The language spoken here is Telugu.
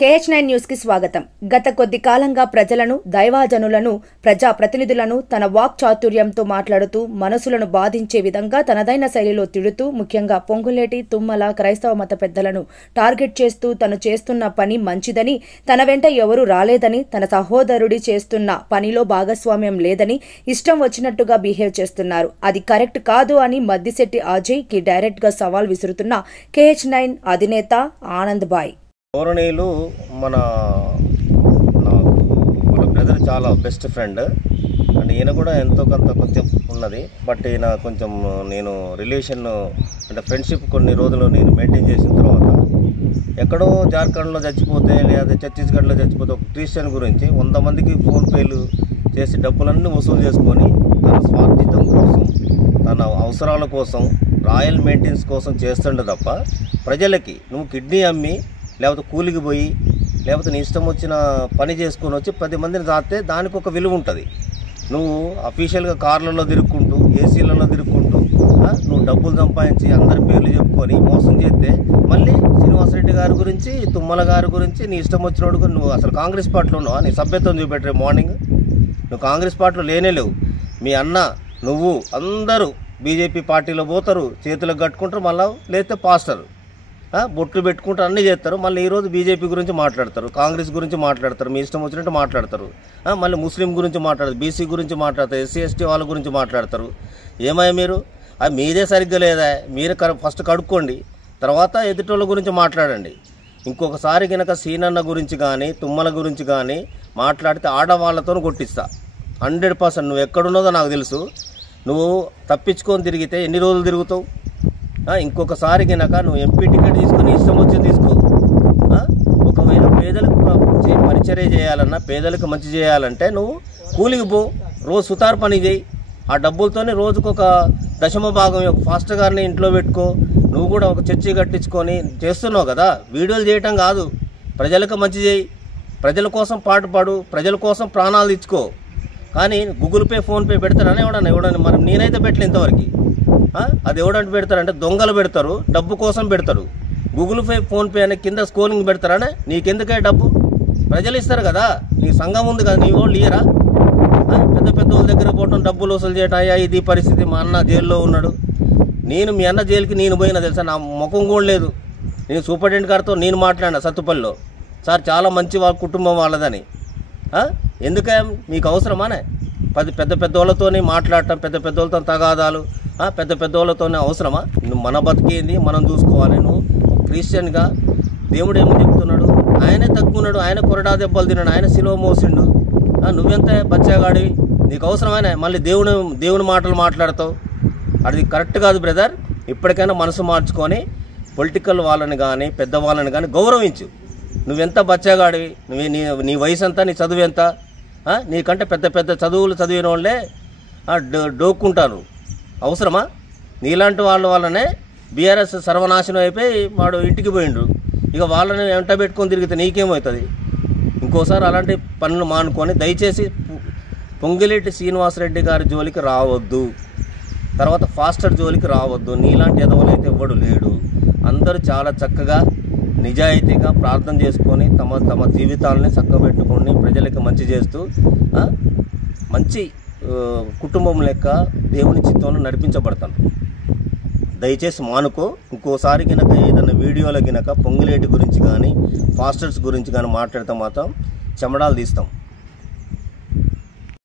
KH9 న్యూస్ కి స్వాగతం. గత కొద్ది కాలంగా ప్రజలను, దైవజనులను, ప్రజా ప్రతినిధులను తన వాక్ చాతుర్యంతో మాట్లాడుతూ మనసులను బాధించే విధంగా తనదైన శైలిలో తిడుతూ ముఖ్యంగా పొంగులేటి, తుమ్మల క్రైస్తవ మత పెద్దలను టార్గెట్ చేస్తూ తను చేస్తున్న పని మంచిదని, తన వెంట ఎవరూ రాలేదని, తన సహోదరుడి చేస్తున్న పనిలో భాగస్వామ్యం లేదని ఇష్టం వచ్చినట్టుగా బిహేవ్ చేస్తున్నారు. అది కరెక్ట్ కాదు అని మద్దిశెట్టి అజయ్ కి డైరెక్ట్ గా సవాల్ విసురుతున్న KH9 అధినేత ఆనంద్ బాయ్. గౌరవనీయులు మన బ్రదర్ చాలా బెస్ట్ ఫ్రెండ్ అండ్ ఈయన కూడా ఎంతో కొంచెం ఉన్నది. బట్ ఈయన కొంచెం నేను రిలేషన్ అంటే ఫ్రెండ్షిప్ కొన్ని రోజులు నేను మెయింటైన్ చేసిన తర్వాత ఎక్కడో జార్ఖండ్లో చచ్చిపోతే లేదా ఛత్తీస్గఢ్లో చచ్చిపోతే ఒక క్రిస్టియన్ గురించి 100 మందికి ఫోన్పేలు చేసి డబ్బులన్నీ వసూలు చేసుకొని తన స్వార్థితం కోసం, తన అవసరాల కోసం, రాయల్ మెయింటెనెన్స్ కోసం చేస్తుండే తప్ప ప్రజలకి నువ్వు కిడ్నీ అమ్మి లేకపోతే కూలికి పోయి లేకపోతే నీ ఇష్టం వచ్చిన పని చేసుకొని వచ్చి 10 మందిని తాగితే దానికి ఒక విలువ ఉంటుంది. నువ్వు అఫీషియల్గా కార్లలో తిరుక్కుంటూ ఏసీలలో తిరుక్కుంటూ నువ్వు డబ్బులు సంపాదించి అందరి పేర్లు చెప్పుకొని మోసం చేస్తే మళ్ళీ శ్రీనివాసరెడ్డి గారి గురించి, తుమ్మల గారి గురించి నీ ఇష్టం వచ్చినోడు నువ్వు అసలు కాంగ్రెస్ పార్టీలో ఉన్నావా? నీ సభ్యత్వం చూపెట్టరే మార్నింగ్ నువ్వు కాంగ్రెస్ పార్టీలో లేవు. మీ అన్న నువ్వు అందరూ బీజేపీ పార్టీలో పోతారు, చేతులకు కట్టుకుంటారు, మళ్ళీ లేస్తే పాస్టర్ బొట్లు పెట్టుకుంటారు, అన్నీ చేస్తారు. మళ్ళీ ఈరోజు బీజేపీ గురించి మాట్లాడతారు, కాంగ్రెస్ గురించి మాట్లాడతారు, మీ ఇష్టం వచ్చినట్టు మాట్లాడతారు. మళ్ళీ ముస్లిం గురించి మాట్లాడతారు, బీసీ గురించి మాట్లాడతారు, ఎస్సీ ఎస్టీ వాళ్ళ గురించి మాట్లాడతారు. ఏమయ్య మీరు మీదే సరిగ్గా లేదా? మీరు ఫస్ట్ కడుక్కోండి, తర్వాత ఎదుటోళ్ళ గురించి మాట్లాడండి. ఇంకొకసారి కనుక సీనన్న గురించి కానీ తుమ్మల గురించి కానీ మాట్లాడితే ఆడవాళ్ళతో కొట్టిస్తా 100%. నువ్వు ఎక్కడున్నదో నాకు తెలుసు. నువ్వు తప్పించుకొని తిరిగితే ఎన్ని రోజులు తిరుగుతావు? ఇంకొకసారి కనుక నువ్వు ఎంపీ టికెట్ తీసుకొని ఇష్టం వచ్చి తీసుకో. ఒకవేళ పేదలకు పరిచర్య చేయాలన్నా, పేదలకు మంచి చేయాలంటే నువ్వు కూలికి పో, రోజు సుతారు పని చేయి. ఆ డబ్బులతోనే రోజుకొక దశమ భాగం ఒక ఫాస్ట్ గారిని ఇంట్లో పెట్టుకో. నువ్వు కూడా ఒక చర్చి కట్టించుకొని చేస్తున్నావు కదా. వీడియోలు చేయటం కాదు, ప్రజలకు మంచి చేయి, ప్రజల కోసం పాటుపడు, ప్రజల కోసం ప్రాణాలు ఇచ్చుకో. కానీ గూగుల్ పే, ఫోన్పే పెడతారని ఎవడన్నా మరి నేనైతే పెట్టలే ఇంతవరకు. అది ఎవడంటే పెడతారంటే దొంగలు పెడతారు, డబ్బు కోసం పెడతారు. గూగుల్ పే, ఫోన్పే అనే కింద స్కోరింగ్ పెడతారనే నీకెందుకే డబ్బు? ప్రజలు ఇస్తారు కదా, నీ సంఘం ఉంది కదా, నీ వాళ్ళు ఇయరా? పెద్ద పెద్ద వాళ్ళ దగ్గర పోవటం, డబ్బులు వసూలు చేయటం. అయ్యా ఇది పరిస్థితి, మా అన్న జైల్లో ఉన్నాడు, నేను మీ అన్న జైలుకి నేను పోయినా తెలుసా, నా ముఖం కూడా లేదు. నేను సూపరింటెండెంట్ గారితో నేను మాట్లాడినా సత్తుపల్లిలో, సార్ చాలా మంచి వాళ్ళ కుటుంబం వాళ్ళదని. ఎందుకే మీకు అవసరమానే పెద్ద పెద్దోళ్ళతోనే మాట్లాడటం, పెద్ద పెద్దోళ్ళతో తగాదాలు, పెద్ద పెద్దోళ్ళతోనే అవసరమా? నువ్వు మన బతికేంది మనం చూసుకోవాలి. నువ్వు క్రిస్టియన్గా దేవుడు ఏమో చెప్తున్నాడు, ఆయనే తక్కున్నాడు, ఆయన కొరడా దెబ్బలు తిన్నాడు, ఆయన సిలువ మోసిండు. నువ్వెంత బచ్చాగాడివి? నీకు అవసరమైన మళ్ళీ దేవుని మాటలు మాట్లాడతావు? అది కరెక్ట్ కాదు బ్రదర్. ఇప్పటికైనా మనసు మార్చుకొని పొలిటికల్ వాళ్ళని కానీ పెద్దవాళ్ళని కానీ గౌరవించు. నువ్వెంత బచ్చాగాడివి? నీ వయసు ఎంత, నీ చదువు ఎంత? నీకంటే పెద్ద పెద్ద చదువులు చదివిన వాళ్ళే డోక్కుంటారు. అవసరమా? నీలాంటి వల్లనే బీఆర్ఎస్ సర్వనాశనం అయిపోయి వాడు ఇంటికి పోయిండు. ఇక వాళ్ళని వెంట పెట్టుకొని తిరిగితే నీకేమవుతుంది? ఇంకోసారి అలాంటి పనులు మానుకొని దయచేసి పొంగిలేటి శ్రీనివాసరెడ్డి గారి జోలికి రావద్దు, తర్వాత ఫాస్టర్ జోలికి రావద్దు. నీలాంటి ఎదవలైతే ఎవ్వడు లేడు. అందరూ చాలా చక్కగా నిజాయితీగా ప్రార్థన చేసుకొని తమ జీవితాలని చక్కబెట్టుకొని ప్రజలకు మంచి చేస్తూ మంచి కుటుంబం లెక్క దేవుని చిత్తంలో నడిపించబడతాను. దయచేసి మానుకో. ఇంకోసారి గినక ఏదైనా వీడియోలో గినక పొంగిలేటి గురించి కానీ ఫాస్టర్స్ గురించి కానీ మాట్లాడితే మాత్రం చెమడాలు తీస్తాం.